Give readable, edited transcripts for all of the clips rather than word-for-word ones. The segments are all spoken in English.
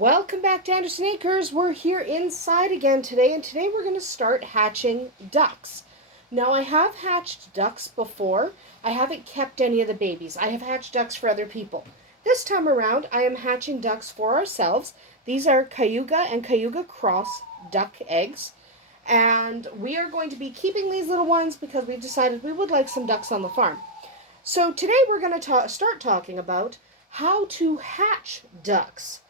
Welcome back to Andersen Acres. We're here inside again today, and today we're going to start hatching ducks. Now, I have hatched ducks before. I haven't kept any of the babies. I have hatched ducks for other people. This time around, I am hatching ducks for ourselves. These are Cayuga and Cayuga Cross duck eggs, and we are going to be keeping these little ones because we've decided we would like some ducks on the farm. So today we're going to start talking about how to hatch ducks.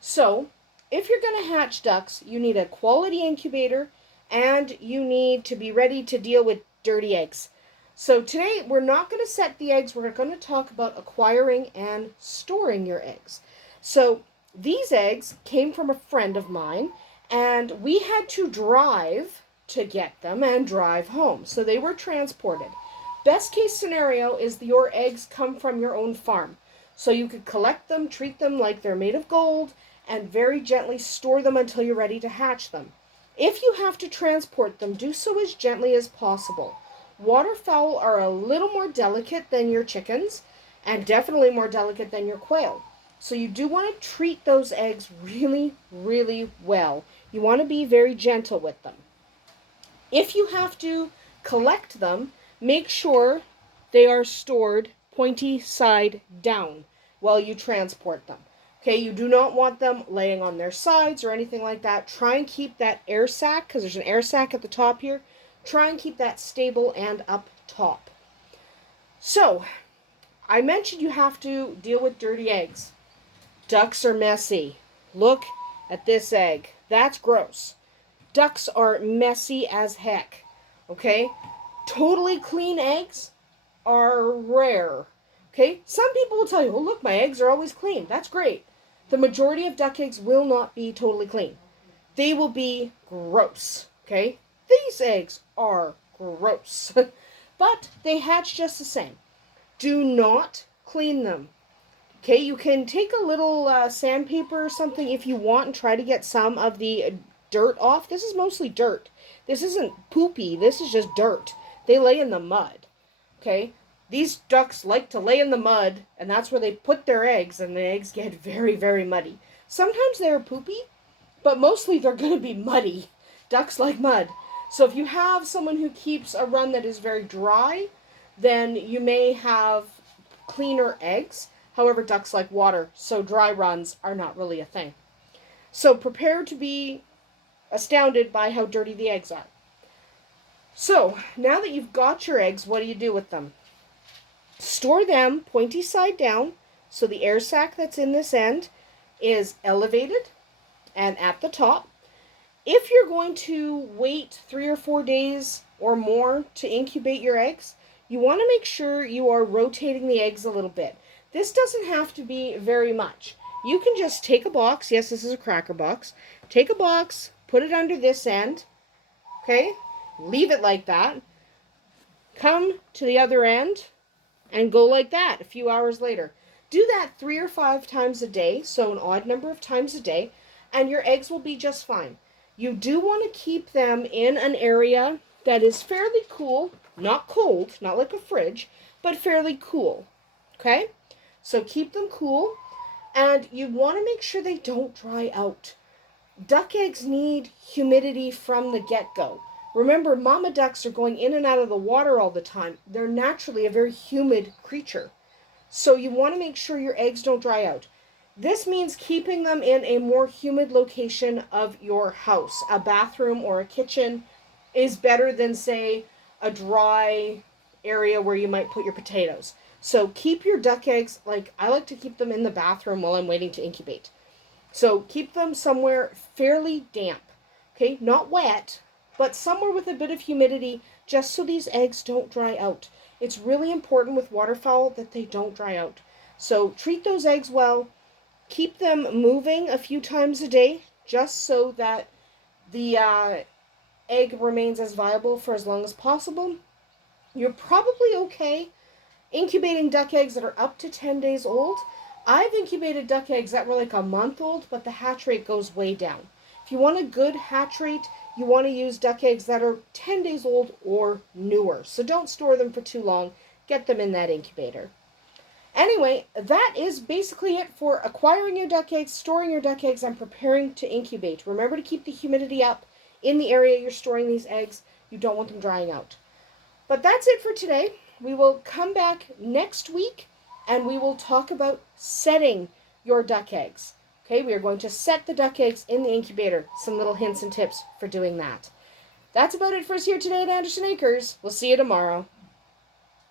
So, if you're going to hatch ducks, you need a quality incubator and you need to be ready to deal with dirty eggs. So today we're not going to set the eggs, we're going to talk about acquiring and storing your eggs. So these eggs came from a friend of mine and we had to drive to get them and drive home. So they were transported. Best case scenario is your eggs come from your own farm. So you could collect them, treat them like they're made of gold, and very gently store them until you're ready to hatch them. If you have to transport them, do so as gently as possible. Waterfowl are a little more delicate than your chickens, and definitely more delicate than your quail. So you do want to treat those eggs really, really well. You want to be very gentle with them. If you have to collect them, make sure they are stored pointy side down while you transport them. Okay, you do not want them laying on their sides or anything like that. Try and keep that air sac, because there's an air sac at the top here. Try and keep that stable and up top. So, I mentioned you have to deal with dirty eggs. Ducks are messy. Look at this egg. That's gross. Ducks are messy as heck. Okay? Totally clean eggs are rare. Okay? Some people will tell you, oh, look, my eggs are always clean. That's great. The majority of duck eggs will not be totally clean. They will be gross. Okay? These eggs are gross. But they hatch just the same. Do not clean them. Okay? You can take a little sandpaper or something if you want and try to get some of the dirt off. This is mostly dirt. This isn't poopy. This is just dirt. They lay in the mud. Okay? These ducks like to lay in the mud, and that's where they put their eggs, and the eggs get very, very muddy. Sometimes they're poopy, but mostly they're going to be muddy. Ducks like mud. So if you have someone who keeps a run that is very dry, then you may have cleaner eggs. However, ducks like water, so dry runs are not really a thing. So prepare to be astounded by how dirty the eggs are. So, now that you've got your eggs, what do you do with them? Store them pointy side down, so the air sac that's in this end is elevated and at the top. If you're going to wait 3 or 4 days or more to incubate your eggs, you want to make sure you are rotating the eggs a little bit. This doesn't have to be very much. You can just take a box. Yes, this is a cracker box. Take a box, put it under this end. Okay? Leave it like that. Come to the other end and go like that a few hours later. Do that 3 or 5 times a day, so an odd number of times a day, and your eggs will be just fine. You do want to keep them in an area that is fairly cool, not cold, not like a fridge, but fairly cool. Okay? So keep them cool, and you want to make sure they don't dry out. Duck eggs need humidity from the get-go. Remember, mama ducks are going in and out of the water all the time. They're naturally a very humid creature. So you want to make sure your eggs don't dry out. This means keeping them in a more humid location of your house. A bathroom or a kitchen is better than, say, a dry area where you might put your potatoes. So keep your duck eggs, like I like to keep them in the bathroom while I'm waiting to incubate. So keep them somewhere fairly damp. Okay, not wet, but somewhere with a bit of humidity, just so these eggs don't dry out. It's really important with waterfowl that they don't dry out. So treat those eggs well. Keep them moving a few times a day, just so that the egg remains as viable for as long as possible. You're probably okay incubating duck eggs that are up to 10 days old. I've incubated duck eggs that were like a month old, but the hatch rate goes way down. If you want a good hatch rate, you want to use duck eggs that are 10 days old or newer. So don't store them for too long. Get them in that incubator. Anyway, that is basically it for acquiring your duck eggs, storing your duck eggs, and preparing to incubate. Remember to keep the humidity up in the area you're storing these eggs. You don't want them drying out. But that's it for today. We will come back next week and we will talk about setting your duck eggs. Okay, we are going to set the duck eggs in the incubator. Some little hints and tips for doing that. That's about it for us here today at Andersen Acres. We'll see you tomorrow.